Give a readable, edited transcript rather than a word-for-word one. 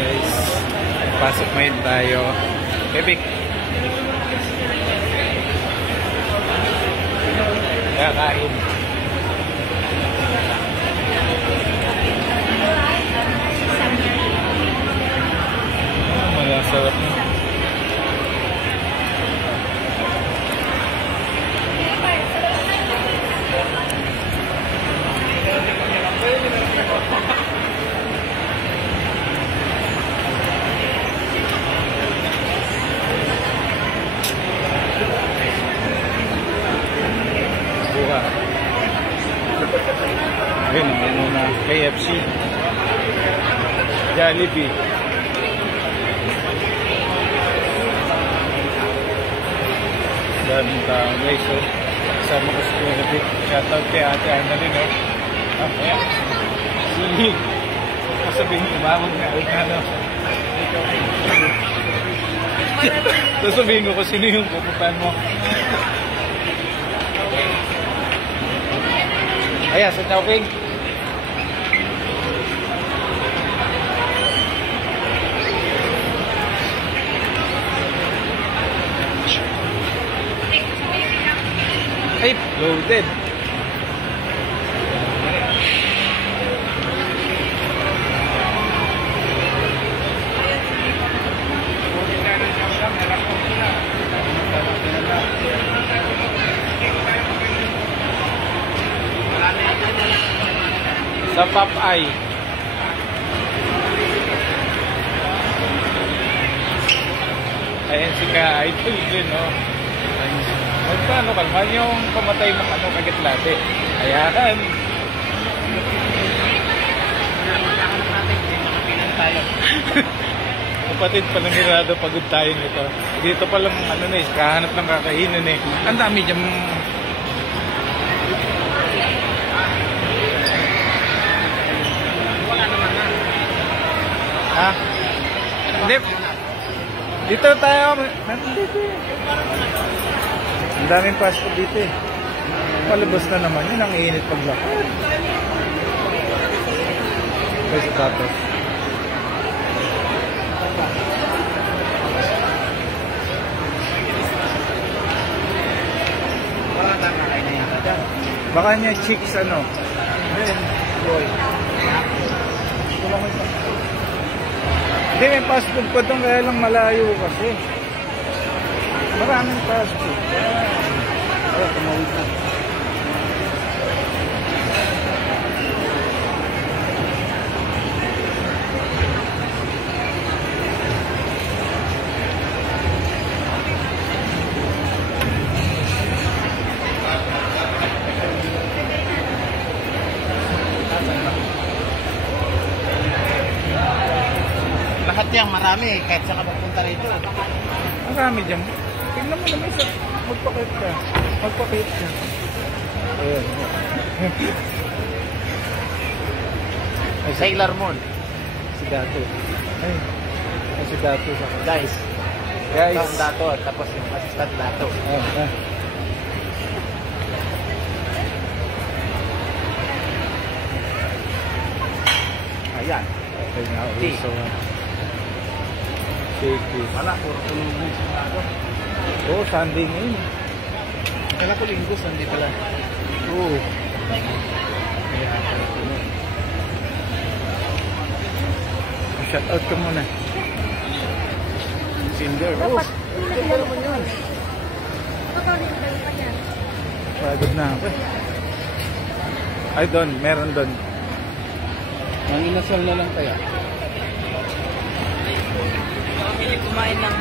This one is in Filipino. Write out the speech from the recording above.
guys, pasok ngayon tayo. Bebik, kakain. Malasarap na. Ayun, muna KFC, Jollibee. Daming tao guys, so kasama ko si Bebik. Shoutout kay Ate Annalyn, no? Kaya sasabihin ko, mawag na ano. Sasabihin ko kung sino yung pupupan mo. Ayan, sa Chowking. Ay, loaded. Sa Popeye. Ayan si Ka-Idol din, no? Magpaano kalman yung pamatay ng ano kagitlate. Ayan. Kapatid pa ng hirado, pagod tayo nito. Dito pa lang ano na eh, kahanap ng kakainan eh. Ang dami dyan. Ha? Hindi. Dito tayo. Dito. Ang daming fast food dito eh. Palabas na naman yun. Ang init paglakad. Kaya sa tapos. Baka niya chicks ano. Hindi, may fast food pa doon, kaya lang malayo kasi. Maraming fast food. Oh, tumawid na. Lahat yan, marami. Kahit saan ka magpunta rito. Marami dyan. Tingnan mo naman isa. Magpakit ka. Magpakit ka. Ayan. Sailor Moon. Si Dato. Ay. Si Dato. Guys. Ito ang Dato. Tapos yung assistant Dato. Ayan. Okay nga. So, shaky. Wala, puro tulungan sa Dato. Oo, Sunday ngayon. Kaya ko linggo, Sunday pala. Oo. Shoutout ka muna. Cinder. Oo. Dapat mo yun. Pagod na ako. Ay, doon. Meron doon. Ang inasal na lang kaya. Kumain ng